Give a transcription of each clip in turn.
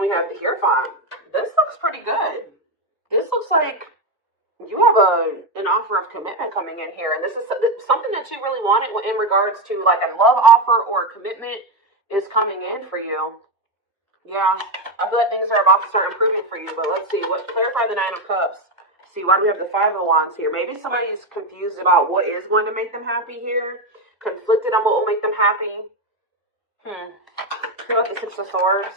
And we have the Hierophant. This looks pretty good. This looks like you have an offer of commitment coming in here. And this is something that you really wanted in regards to like a love offer or commitment is coming in for you. Yeah, I feel like things are about to start improving for you. But let's see. Clarify the Nine of Cups. See, why do we have the Five of Wands here? Maybe somebody's confused about what is going to make them happy here. Conflicted on what will make them happy. What about the Six of Swords?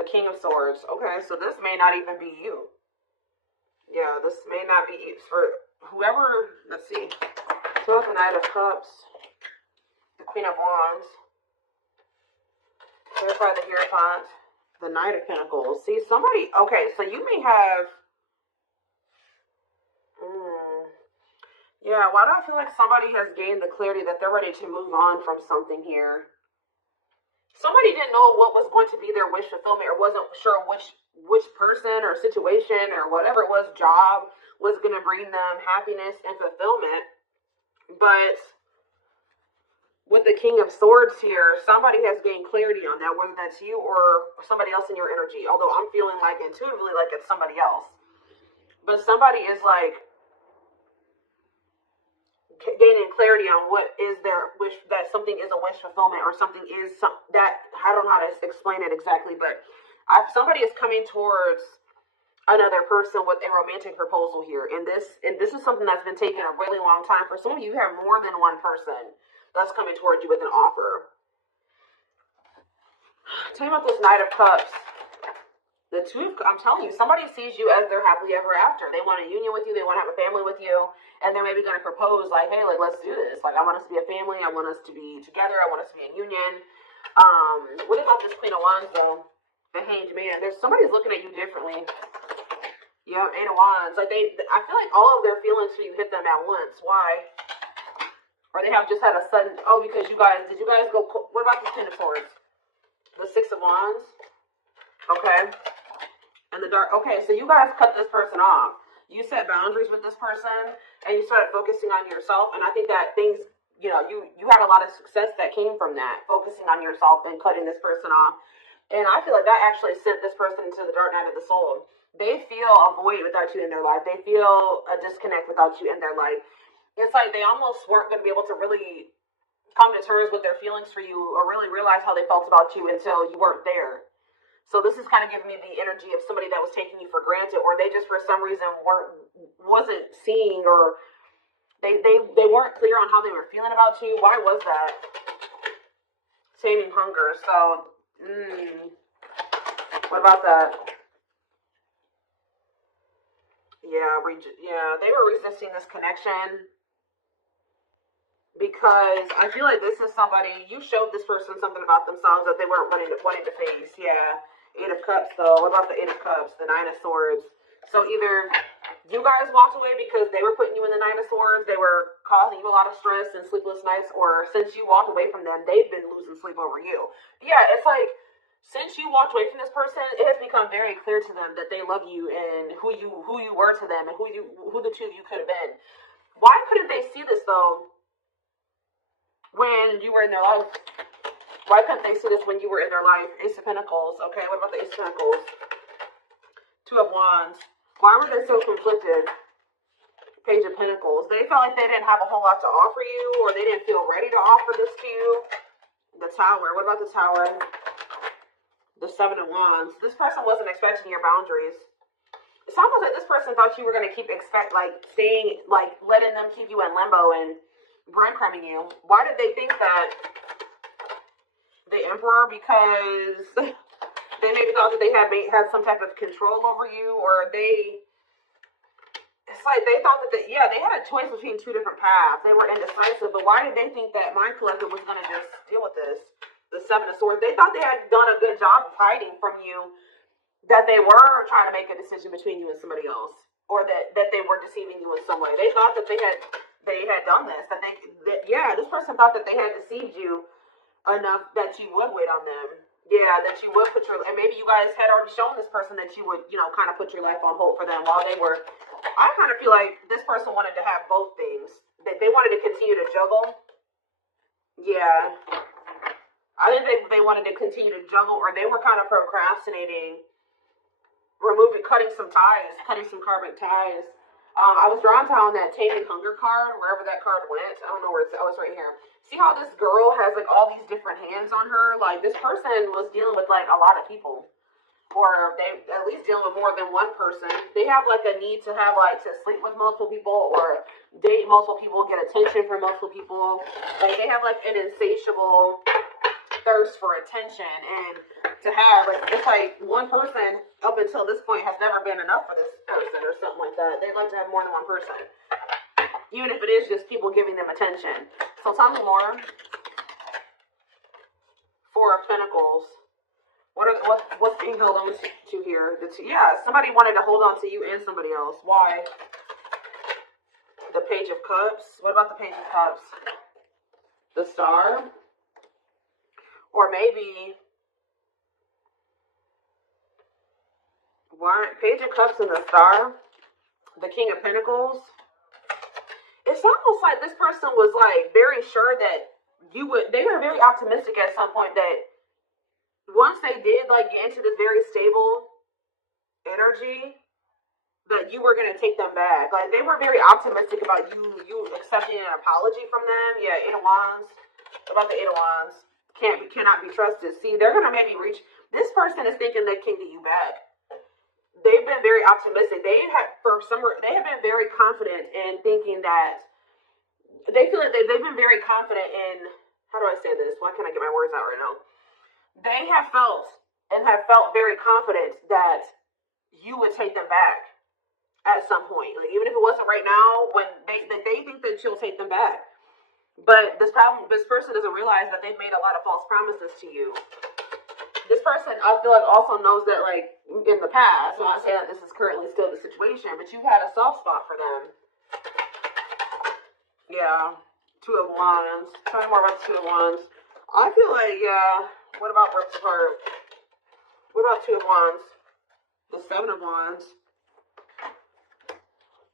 The King of Swords. Okay, so this may not even be you. Yeah, this may not be for whoever. Let's see. So the Knight of Cups. The Queen of Wands. Clarify the Hierophant. The Knight of Pentacles. See, somebody. Okay, so you may have. Yeah, why do I feel like somebody has gained the clarity that they're ready to move on from something here? Somebody didn't know what was going to be their wish fulfillment, or wasn't sure which person or situation or whatever it was, job, was going to bring them happiness and fulfillment. But with the King of Swords here, somebody has gained clarity on that, whether that's you or somebody else in your energy. Although I'm feeling like intuitively like it's somebody else. But somebody is like gaining clarity on what is their wish, that something is a wish fulfillment or something is that, I don't know how to explain it exactly, but somebody is coming towards another person with a romantic proposal here. And this is something that's been taking a really long time. For some of you, you have more than one person that's coming towards you with an offer. Tell me about this Knight of Cups. I'm telling you, somebody sees you as their happily ever after. They want a union with you. They want to have a family with you. And they're maybe going to propose like, hey, like, let's do this. Like, I want us to be a family. I want us to be together. I want us to be in union. What about this Queen of Wands, though? The Hanged Man. Somebody's looking at you differently. Yeah, Eight of Wands. Like, I feel like all of their feelings for you hit them at once. Why? Or they have just had a sudden, because did you guys go, what about the Ten of Swords? The Six of Wands? Okay. And the Dark, okay, so you guys cut this person off. You set boundaries with this person, and you started focusing on yourself, and I think that things, you had a lot of success that came from that, focusing on yourself and cutting this person off. And I feel like that actually sent this person into the dark night of the soul. They feel a void without you in their life. They feel a disconnect without you in their life. It's like they almost weren't going to be able to really come to terms with their feelings for you or really realize how they felt about you until you weren't there. So this is kind of giving me the energy of somebody that was taking you for granted, or they just for some reason wasn't seeing, or they weren't clear on how they were feeling about you. Why was that? Taming hunger. So, what about that? Yeah, they were resisting this connection because I feel like this is somebody, you showed this person something about themselves that they weren't wanting to face. Yeah. Eight of Cups, though. What about the Eight of Cups? The Nine of Swords. So either you guys walked away because they were putting you in the Nine of Swords, they were causing you a lot of stress and sleepless nights, or since you walked away from them, they've been losing sleep over you. Yeah, it's like, since you walked away from this person, it has become very clear to them that they love you and who you were to them and who the two of you could have been. Why couldn't they see this, though, when you were in their life? Why couldn't they see this when you were in their life? Ace of Pentacles. Okay, what about the Ace of Pentacles? Two of Wands. Why were they so conflicted? Page of Pentacles. They felt like they didn't have a whole lot to offer you, or they didn't feel ready to offer this to you. The Tower. What about the Tower? The Seven of Wands. This person wasn't expecting your boundaries. It's almost like this person thought you were going to staying, letting them keep you in limbo and breadcrumbing you. Why did they think that? The Emperor, because they maybe thought that they had some type of control over you, or it's like they thought that they had a choice between two different paths. They were indecisive, but why did they think that my collective was going to just deal with this? The Seven of Swords. They thought they had done a good job of hiding from you that they were trying to make a decision between you and somebody else, or that they were deceiving you in some way. They thought that they had done this, this person thought that they had deceived you enough that you would wait on them. Yeah, that you would and maybe you guys had already shown this person that you would, kind of put your life on hold for them while they were. I kind of feel like this person wanted to have both things. They wanted to continue to juggle. Yeah. I think they wanted to continue to juggle, or they were kind of procrastinating cutting some ties, cutting some karmic ties. I was drawn to on that Taming Hunger card, wherever that card went. I don't know where it's, oh, it's right here. See how this girl has like all these different hands on her? Like this person was dealing with like a lot of people. Or they at least dealing with more than one person. They have like a need to have like to sleep with multiple people or date multiple people, get attention from multiple people. Like they have like an insatiable thirst for attention, and to have like it's like one person up until this point has never been enough for this person or something like that. They'd like to have more than one person, even if it is just people giving them attention. So tell me more. Four of Pentacles. What's being held on to here? Yeah, somebody wanted to hold on to you and somebody else. Why? The Page of Cups. What about the Page of Cups? The Star? Or maybe why? Page of Cups and the Star? The King of Pentacles? It's almost like this person was like very sure that you would. They were very optimistic at some point that once they did like get into this very stable energy, that you were gonna take them back. Like they were very optimistic about you accepting an apology from them. Yeah, Eight of Wands. What about the Eight of Wands? Cannot be trusted. See, they're gonna maybe reach. This person is thinking they can get you back. They've been very optimistic. They have been very confident in thinking that they feel like they've been very confident in. How do I say this? Why can't I get my words out right now? They have felt very confident that you would take them back at some point. Like even if it wasn't right now, when they think that you'll take them back. But this person doesn't realize that they've made a lot of false promises to you. This person, I feel like, also knows that, like, in the past, I'm not saying that this is currently still the situation, but you've had a soft spot for them. Yeah. Two of Wands. Tell me more about the Two of Wands. I feel like, yeah. What about Ripped Apart? What about Two of Wands? The Seven of Wands.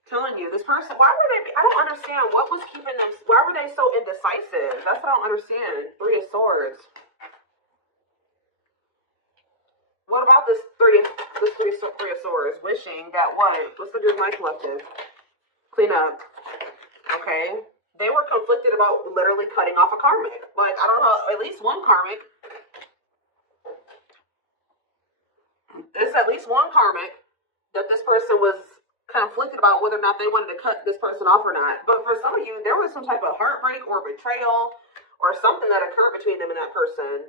Telling you, this person, why were they, I don't understand what was keeping them, why were they so indecisive? That's what I don't understand. Three of Swords. What about this three of Swords? Wishing that what? What's the good my collective? Clean up. Okay. They were conflicted about literally cutting off a karmic. Like, I don't know, at least one karmic. There's at least one karmic that this person was conflicted about whether or not they wanted to cut this person off or not. But for some of you, there was some type of heartbreak or betrayal or something that occurred between them and that person.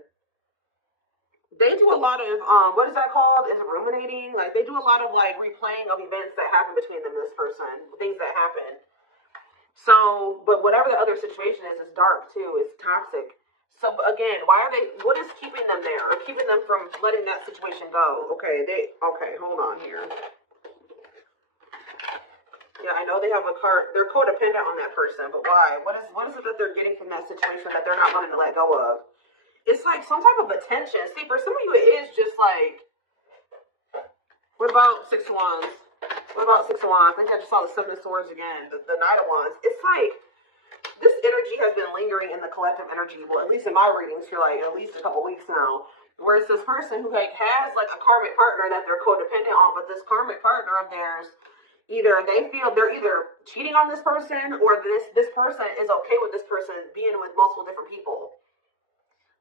They do a lot of, what is that called? Is it ruminating? Like, they do a lot of, like, replaying of events that happen between them and this person. Things that happen. So, but whatever the other situation is dark, too. It's toxic. So, again, why are they, what is keeping them there? Or keeping them from letting that situation go? Okay, hold on here. Yeah, I know they have a card. They're codependent on that person, but why? What is it that they're getting from that situation that they're not wanting to let go of? It's like some type of attention. See, for some of you, it is just like. What about Six of Wands? What about Six of Wands? I think I just saw the Seven of Swords again. The Knight of Wands. It's like this energy has been lingering in the collective energy. Well, at least in my readings for like at least a couple weeks now. Where it's this person who like has like a karmic partner that they're codependent on, but this karmic partner of theirs. Either they feel they're either cheating on this person or this person is okay with this person being with multiple different people.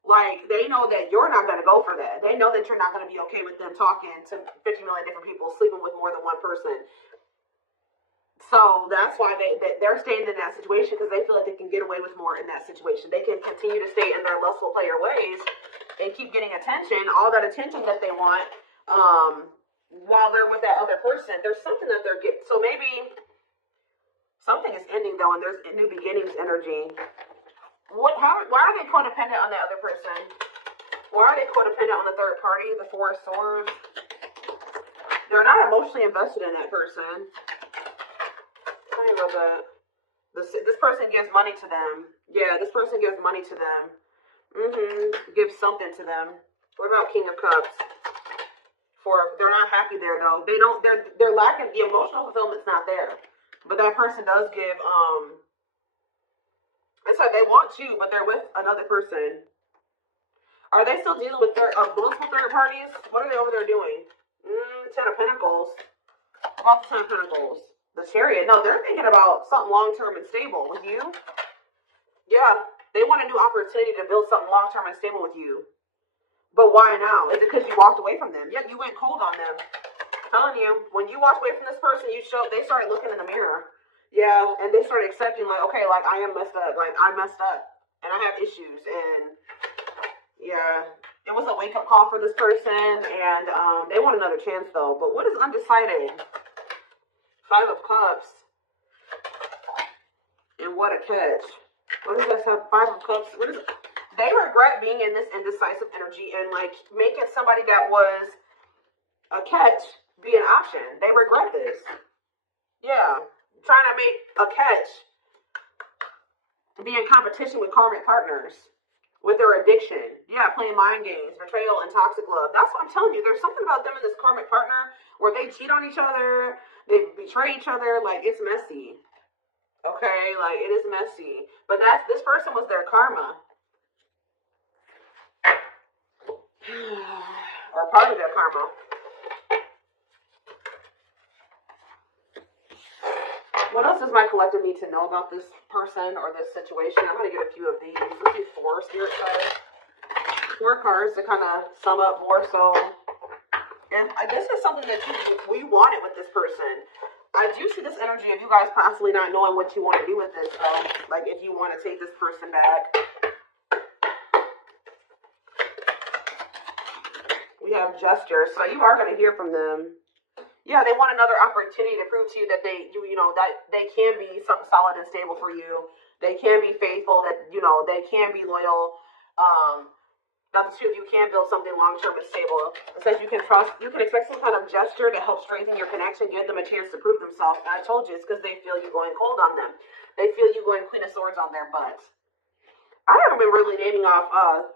Like, they know that you're not going to go for that. They know that you're not going to be okay with them talking to 50 million different people, sleeping with more than one person. So that's why they're staying in that situation because they feel like they can get away with more in that situation. They can continue to stay in their lustful player ways and keep getting attention, all that attention that they want, while they're with that other person. There's something that they're getting. So maybe something is ending though, and there's new beginnings energy. Why are they codependent on that other person? Why are they codependent on the third party, the Four of Swords? They're not emotionally invested in that person. Tell me about that. This person gives money to them. Yeah, this person gives money to them. Gives something to them. What about King of Cups? They're not happy there though. They're lacking, the emotional fulfillment's not there. But that person does give it's like they want you, but they're with another person. Are they still dealing with multiple third parties? What are they over there doing? Ten of Pentacles. About the Ten of Pentacles. The Chariot. No, they're thinking about something long-term and stable with you. Yeah. They want a new opportunity to build something long-term and stable with you. But why now? Is it because you walked away from them? Yeah, you went cold on them. I'm telling you, when you walked away from this person, they started looking in the mirror. Yeah, and they started accepting, like, okay, like, I am messed up. Like, I messed up. And I have issues. And, yeah, it was a wake-up call for this person. And they want another chance, though. But what is undecided? Five of Cups. And what a catch. What does that have? Five of Cups. What is it? They regret being in this indecisive energy and, like, making somebody that was a catch be an option. They regret this. Yeah. Trying to make a catch be in competition with karmic partners with their addiction. Yeah, playing mind games, betrayal, and toxic love. That's what I'm telling you. There's something about them and this karmic partner where they cheat on each other, they betray each other. Like, it's messy. Okay? Like, it is messy. But this person was their karma. Or part of their karma. What else does my collective need to know about this person or this situation? I'm going to get a few of these. Let's do 4 spirit cards. 4 cards to kind of sum up more so. And this is something that we wanted with this person. I do see this energy of you guys possibly not knowing what you want to do with this. Like, if you want to take this person back. We have gesture. So you are going to hear from them. Yeah, they want another opportunity to prove to you that that they can be something solid and stable for you. They can be faithful, that, they can be loyal. That the two of you can build something long-term and stable. It says you can expect some kind of gesture to help strengthen your connection, give them a chance to prove themselves. And I told you, it's because they feel you going cold on them. They feel you going Queen of Swords on their butt. I haven't been really naming off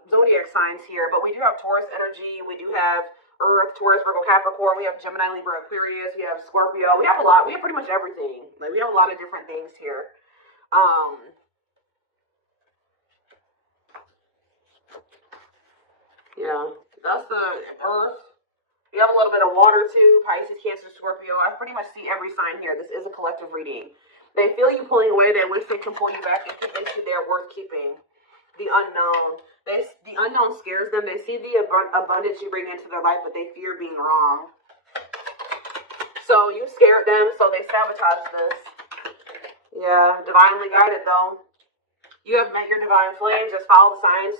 zodiac signs here, but we do have Taurus energy. We do have Earth, Taurus, Virgo, Capricorn. We have Gemini, Libra, Aquarius. We have Scorpio. We have a lot. We have pretty much everything. Like, we have a lot of different things here. Yeah, that's the Earth. We have a little bit of water too. Pisces, Cancer, Scorpio. I pretty much see every sign here. This is a collective reading. They feel you pulling away. They wish they can pull you back and convince you they're worth keeping. The unknown. The unknown scares them. They see the abundance you bring into their life, but they fear being wrong. So you scared them, so they sabotage this. Yeah, divinely guided though. You have met your divine flame. Just follow the signs.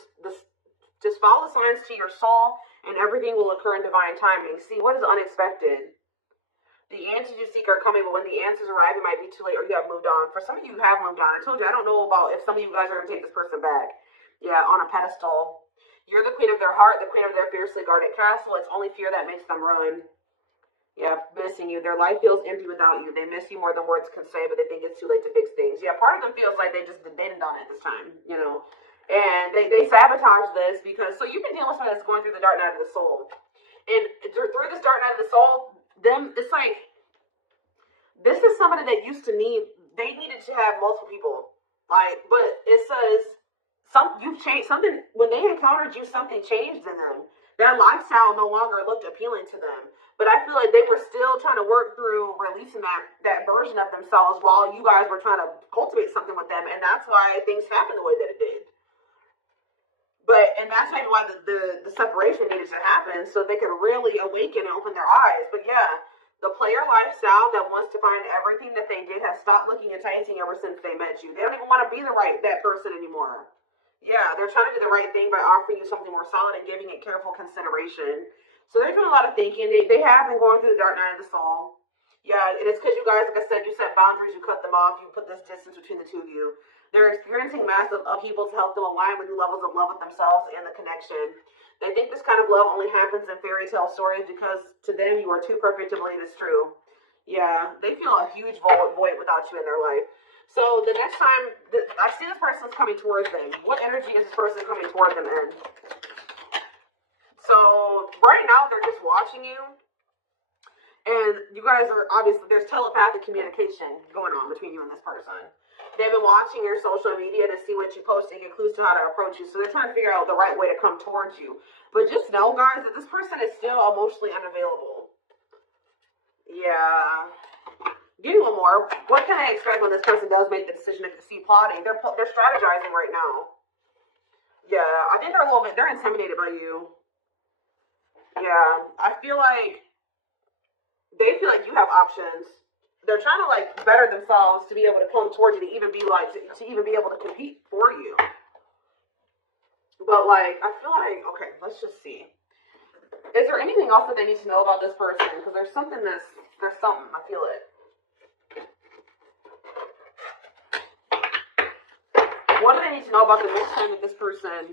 Just follow the signs to your soul, and everything will occur in divine timing. See, what is unexpected? The answers you seek are coming, but when the answers arrive, it might be too late, or you have moved on. For some of you, have moved on. I told you, I don't know about if some of you guys are going to take this person back. Yeah, on a pedestal. You're the queen of their heart, the queen of their fiercely guarded castle. It's only fear that makes them run. Yeah, missing you. Their life feels empty without you. They miss you more than words can say, but they think it's too late to fix things. Yeah, part of them feels like they didn't on it this time, And they sabotage this because, so you've been dealing with somebody that's going through the dark night of the soul. And through this dark night of the soul, it's like, this is somebody that they needed to have multiple people. Like, but it says, you've changed something. When they encountered you, something changed in them. Their lifestyle no longer looked appealing to them. But I feel like they were still trying to work through releasing that version of themselves while you guys were trying to cultivate something with them. And that's why things happened the way that it did. And that's maybe why the separation needed to happen, so they could really awaken and open their eyes. But yeah, the player lifestyle that wants to find everything that they did has stopped looking enticing ever since they met you. They don't even want to be that person anymore. Yeah, they're trying to do the right thing by offering you something more solid and giving it careful consideration. So they're doing a lot of thinking. They have been going through the dark night of the soul. Yeah, and it's because you guys, like I said, you set boundaries, you cut them off, you put this distance between the two of you. They're experiencing massive upheaval to help them align with new levels of love with themselves and the connection. They think this kind of love only happens in fairy tale stories because to them you are too perfect to believe it's true. Yeah, they feel a huge void without you in their life. So the next time I see this person's coming towards them, what energy is this person coming toward them in? So right now they're just watching you. And you guys are obviously, there's telepathic communication going on between you and this person. They've been watching your social media to see what you post and get clues to how to approach you. So they're trying to figure out the right way to come towards you. But just know, guys, that this person is still emotionally unavailable. Yeah. Give me one more. What can I expect when this person does make the decision to see plotting? They're strategizing right now. Yeah, I think they're intimidated by you. Yeah, I feel like they feel like you have options. They're trying to like better themselves to be able to come towards you to even be like to even be able to compete for you. But like, I feel like okay, let's just see. Is there anything else that they need to know about this person? Because there's something. I feel it. What do they need to know about the next time that this person,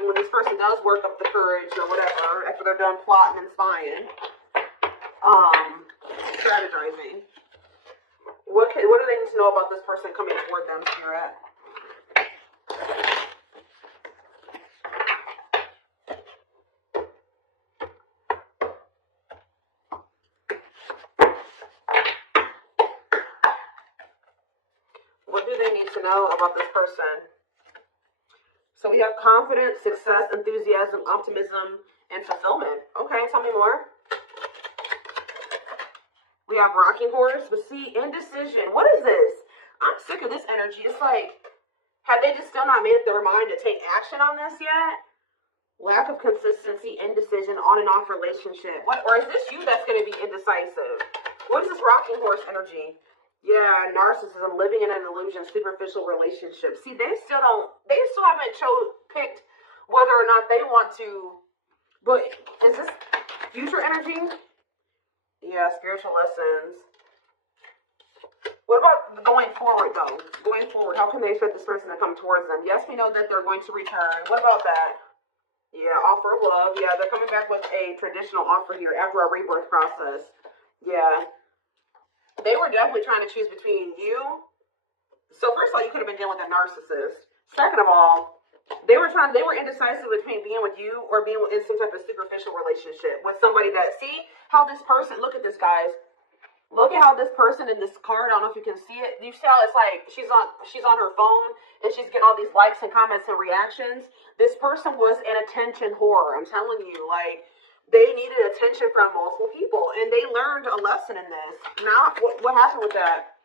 when this person does work up the courage or whatever, after they're done plotting and spying, strategizing? What do they need to know about this person coming toward them, Spirit? What do they need to know about this person? So we have confidence, success, enthusiasm, optimism, and fulfillment. Okay, tell me more. We have rocking horse, but see, indecision. What is this? I'm sick of this energy. It's like, have they just still not made up their mind to take action on this yet? Lack of consistency, indecision, on and off relationship. What? Or is this you that's going to be indecisive? What is this rocking horse energy? Yeah, narcissism, living in an illusion, superficial relationship. See, they still haven't picked whether or not they want to. But is this future energy? Yeah, spiritual lessons. What about going forward, though? Going forward, how can they expect this person to come towards them? Yes, we know that they're going to return. What about that? Yeah, offer of love. Yeah, they're coming back with a traditional offer here after our rebirth process. Yeah. They were definitely trying to choose between you. So first of all, you could have been dealing with a narcissist. Second of all, they were indecisive between being with you or being in some type of superficial relationship with somebody that, see how this person, look at this, guys. Look at how this person in this card, I don't know if you can see it. You see how it's like she's on her phone and she's getting all these likes and comments and reactions. This person was an attention whore. I'm telling you, like, they needed attention from multiple people, and they learned a lesson in this. Now, what happened with that?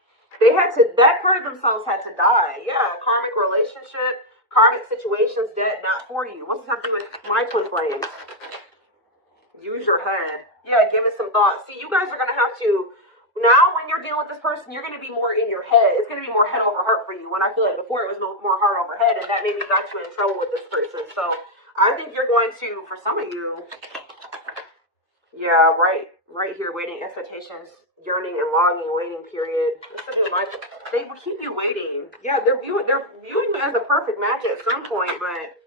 That part of themselves had to die. Yeah, karmic relationship, karmic situations, dead, not for you. What's this have to do with my twin flames? Use your head. Yeah, give it some thought. See, you guys are going to have to, now when you're dealing with this person, you're going to be more in your head. It's going to be more head over heart for you. When I feel like before it was more heart over head, and that maybe got you in trouble with this person. So I think you're going to, for some of you, yeah, right here, waiting, expectations, yearning, and longing, waiting period. They will keep you waiting. Yeah, they're viewing you as a perfect match at some point, but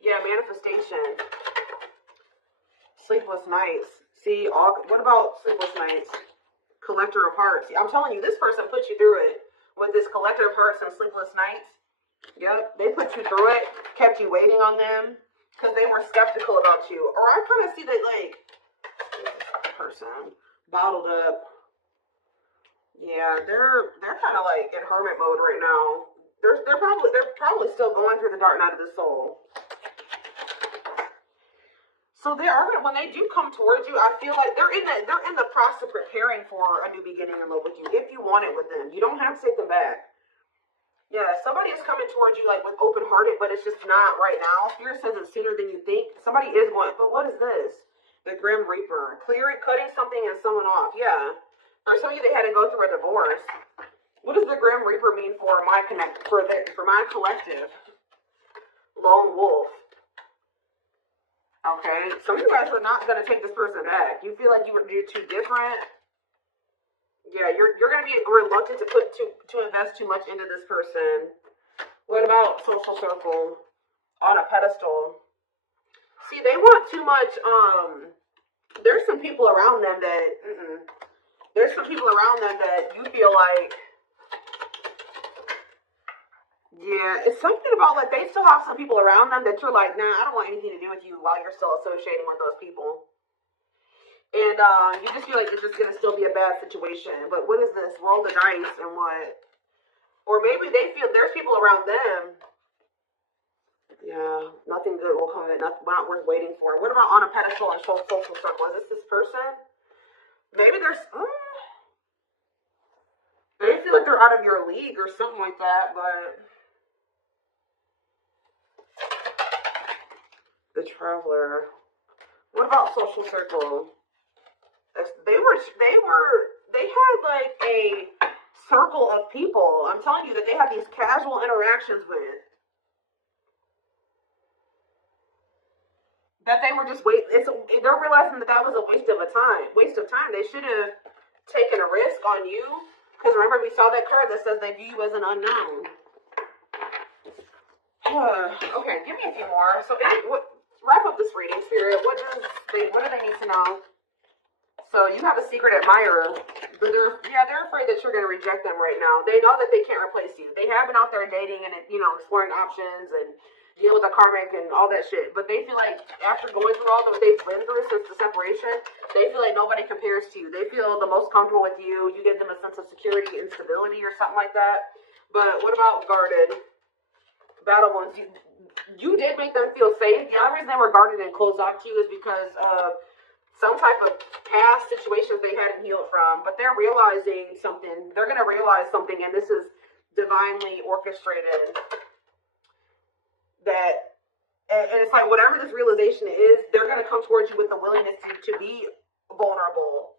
yeah, manifestation, sleepless nights. See, what about sleepless nights? Collector of hearts. See, I'm telling you, this person put you through it with this collector of hearts and sleepless nights. Yep, they put you through it, kept you waiting on them because they were skeptical about you. Or I kind of see that like. Person bottled up. Yeah, they're kind of like in hermit mode right now. They're probably still going through the dark night of the soul. So they are when they do come towards you. I feel like they're in the process of preparing for a new beginning in love with you. If you want it with them, you don't have to take them back. Yeah, somebody is coming towards you like with open hearted, but it's just not right now. Spirit says it's sooner than you think. Somebody is going, but what is this? The Grim Reaper. Cutting something and someone off. Yeah. For some of you, they had to go through a divorce. What does the Grim Reaper mean for my collective? Lone wolf. Okay. Some of you guys are not going to take this person back. You feel like you're too different. Yeah, you're going to be reluctant to invest too much into this person. What about social circle? On a pedestal. See, they want too much, there's some people around them that, you feel like, yeah, it's something about, like, they still have some people around them that you're like, nah, I don't want anything to do with you while you're still associating with those people. And, you just feel like it's just going to still be a bad situation. But what is this? Roll the dice and what? Or maybe they feel there's people around them. Yeah, nothing good will come of it. Not worth waiting for. What about on a pedestal and social circle? Is this person? Maybe they feel like they're out of your league or something like that, but the traveler. What about social circle? They had like a circle of people. I'm telling you that they had these casual interactions with. That they were just they're realizing that was a waste of time. They should have taken a risk on you. Because remember, we saw that card that says they view you as an unknown. Okay, give me a few more. So, wrap up this reading, Spirit. What do they need to know? So you have a secret admirer, but they're afraid that you're going to reject them right now. They know that they can't replace you. They have been out there dating and exploring options and deal with the karmic and all that shit. But they feel like after going through all that they've been through since the separation, they feel like nobody compares to you. They feel the most comfortable with you. You give them a sense of security and stability or something like that. But what about guarded? Battle ones, you did make them feel safe. The only reason they were guarded and closed off to you is because of some type of past situations they hadn't healed from. But they're realizing something. They're going to realize something, and this is divinely orchestrated. And it's like whatever this realization is, they're going to come towards you with the willingness to be vulnerable.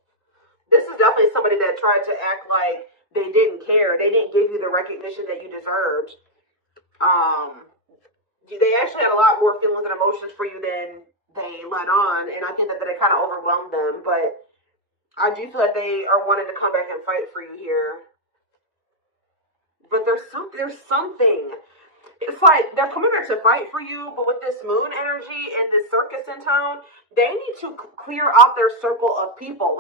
This is definitely somebody that tried to act like they didn't care. They didn't give you the recognition that you deserved. They actually had a lot more feelings and emotions for you than they let on, and I think that it kind of overwhelmed them. But I do feel like they are wanting to come back and fight for you here. But there's something. It's like they're coming back to fight for you, but with this moon energy and this circus in town, they need to clear out their circle of people.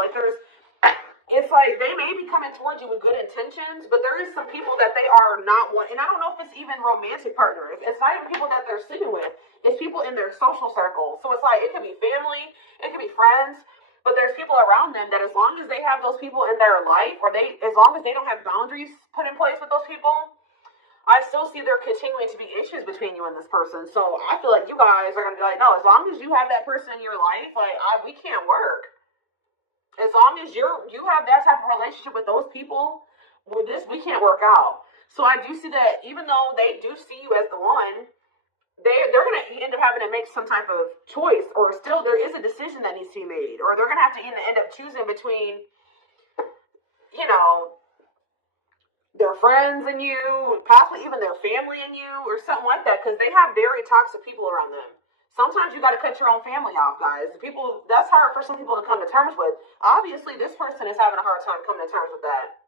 It's like they may be coming towards you with good intentions, but there is some people that they are not one. And I don't know if it's even romantic partners. It's not even people that they're sleeping with. It's people in their social circle. So it's like it could be family, it could be friends, but there's people around them that as long as they have those people in their life, as long as they don't have boundaries put in place with those people, I still see there continuing to be issues between you and this person. So I feel like you guys are going to be like, no, as long as you have that person in your life, we can't work. As long as you have that type of relationship with those people, we can't work out. So I do see that even though they do see you as the one, they're going to end up having to make some type of choice, or still there is a decision that needs to be made, or they're going to have to end up choosing between, their friends and you, possibly even their family and you, or something like that, because they have very toxic people around them. Sometimes you got to cut your own family off, guys. That's hard for some people to come to terms with. Obviously, this person is having a hard time coming to terms with that.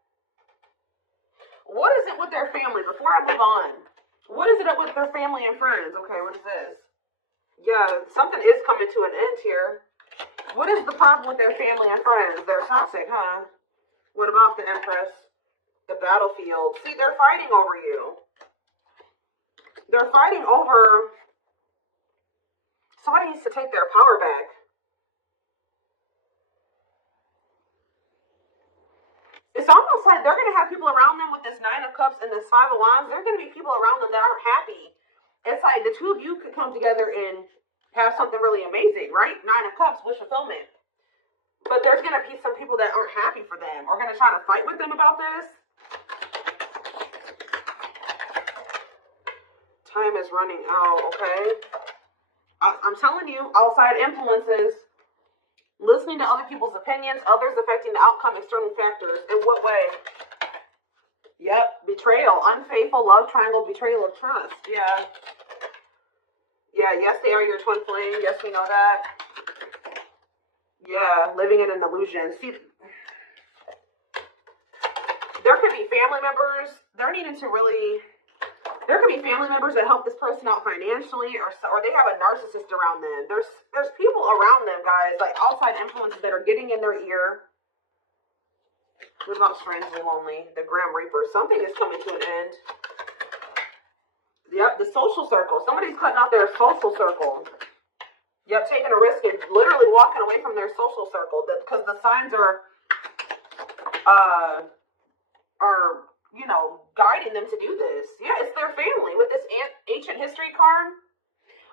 What is it with their family? Before I move on, what is it with their family and friends? Okay, what is this? Yeah, something is coming to an end here. What is the problem with their family and friends? They're toxic, huh? What about the Empress? The battlefield. See, they're fighting over you. They're fighting over... Somebody needs to take their power back. It's almost like they're going to have people around them with this Nine of Cups and this Five of Wands. There are going to be people around them that aren't happy. It's like the two of you could come together and have something really amazing, right? Nine of Cups, wish fulfillment. But there's going to be some people that aren't happy for them, or going to try to fight with them about this. Time is running out, okay? I'm telling you, outside influences, listening to other people's opinions, others affecting the outcome, external factors. In what way? Yep, betrayal, unfaithful, love triangle, betrayal of trust. Yeah. Yeah, yes, they are your twin flame. Yes, we know that. Yeah, living in an illusion. See, there could be family members. There could be family members that help this person out financially, or they have a narcissist around them. There's people around them, guys, like outside influences that are getting in their ear. What about strangely lonely? The Grim Reaper. Something is coming to an end. Yep, the social circle. Somebody's cutting out their social circle. Yep, taking a risk and literally walking away from their social circle because the signs are guiding them to do this. Yeah, it's their family with this ancient history card.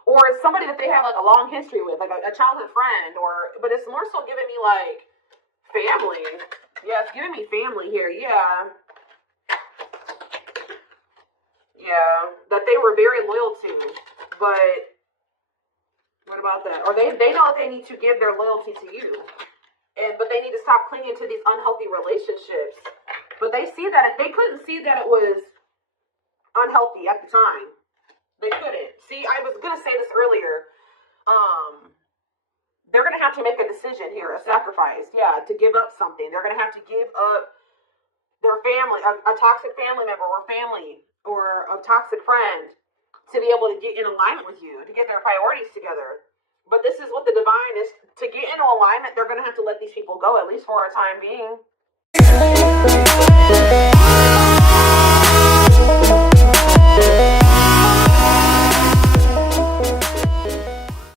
Or it's somebody that they have like a long history with, like a childhood friend, but it's more so giving me like Family. Yeah, it's giving me family here. Yeah. Yeah. That they were very loyal to. But what about that? Or they know that they need to give their loyalty to you. But they need to stop clinging to these unhealthy relationships. But they see that they couldn't see that it was unhealthy at the time. They couldn't. See, I was gonna say this earlier. They're gonna have to make a decision here, a sacrifice, yeah, to give up something. They're gonna have to give up their family, a toxic family member or family, or a toxic friend, to be able to get in alignment with you, to get their priorities together. But this is what the divine is. To get into alignment, they're gonna have to let these people go, at least for a time being.